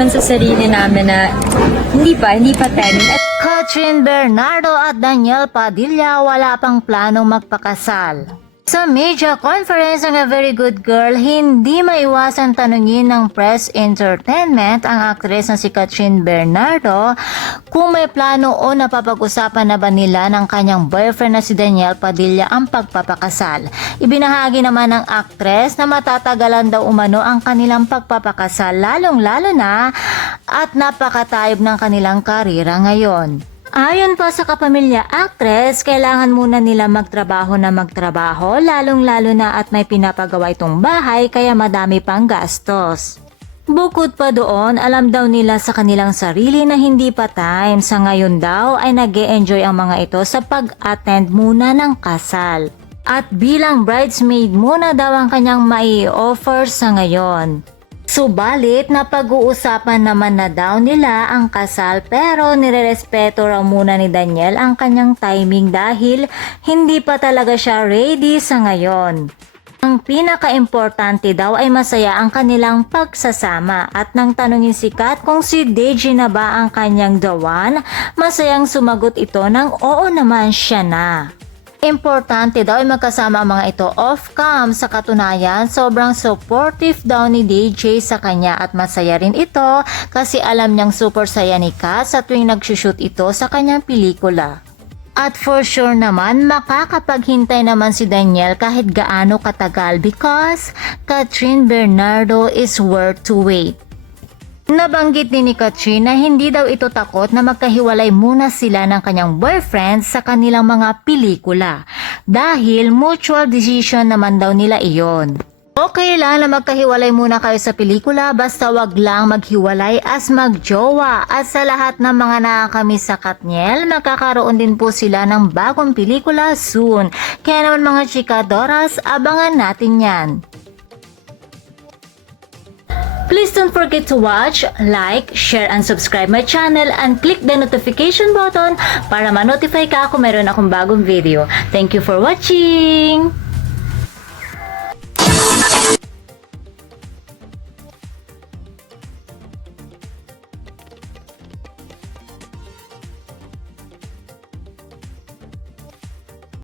naman sa sarili namin na hindi pa timing. At Kathryn Bernardo at Daniel Padilla wala pang planong magpakasal. Sa media conference ng A Very Good Girl, hindi maiwasan tanungin ng Press Entertainment ang aktres na si Kathryn Bernardo kung may plano o napapag-usapan na ba nila ng kanyang boyfriend na si Daniel Padilla ang pagpapakasal. Ibinahagi naman ng aktres na matatagalan daw umano ang kanilang pagpapakasal lalong-lalo na at napakatayog ng kanilang karera ngayon. Ayon pa sa kapamilya actress, kailangan muna nila magtrabaho lalong-lalo na at may pinapagawa itong bahay kaya madami pang gastos. Bukod pa doon, alam daw nila sa kanilang sarili na hindi pa time. Sa ngayon daw ay nag-e-enjoy ang mga ito sa pag-attend muna ng kasal. At bilang bridesmaid muna daw ang kanyang mai-offer sa ngayon. Subalit napag-uusapan naman na daw nila ang kasal pero nirerespeto raw muna ni Daniel ang kanyang timing dahil hindi pa talaga siya ready sa ngayon. Ang pinaka-importante daw ay masaya ang kanilang pagsasama at nang tanungin si Kat kung si Deji na ba ang kanyang the one, masayang sumagot ito ng oo naman siya na. Importante daw ay magkasama ang mga ito off-cam. Sa katunayan, sobrang supportive daw ni DJ sa kanya at masaya rin ito kasi alam niyang super saya ni Kat sa tuwing nagsushoot ito sa kanyang pelikula. At for sure naman, makakapaghintay naman si Daniel kahit gaano katagal because Kathryn Bernardo is worth to wait. Nabanggit din ni Kathryn na hindi daw ito takot na magkahiwalay muna sila ng kanyang boyfriend sa kanilang mga pelikula dahil mutual decision naman daw nila iyon. Okay lang na magkahiwalay muna kayo sa pelikula basta wag lang maghiwalay as magjowa at sa lahat ng mga nakakamiss sa Katniel, magkakaroon din po sila ng bagong pelikula soon. Kaya naman mga chikadoras, abangan natin yan. Please don't forget to watch, like, share, and subscribe my channel and click the notification button para ma-notify ka kung meron akong bagong video. Thank you for watching!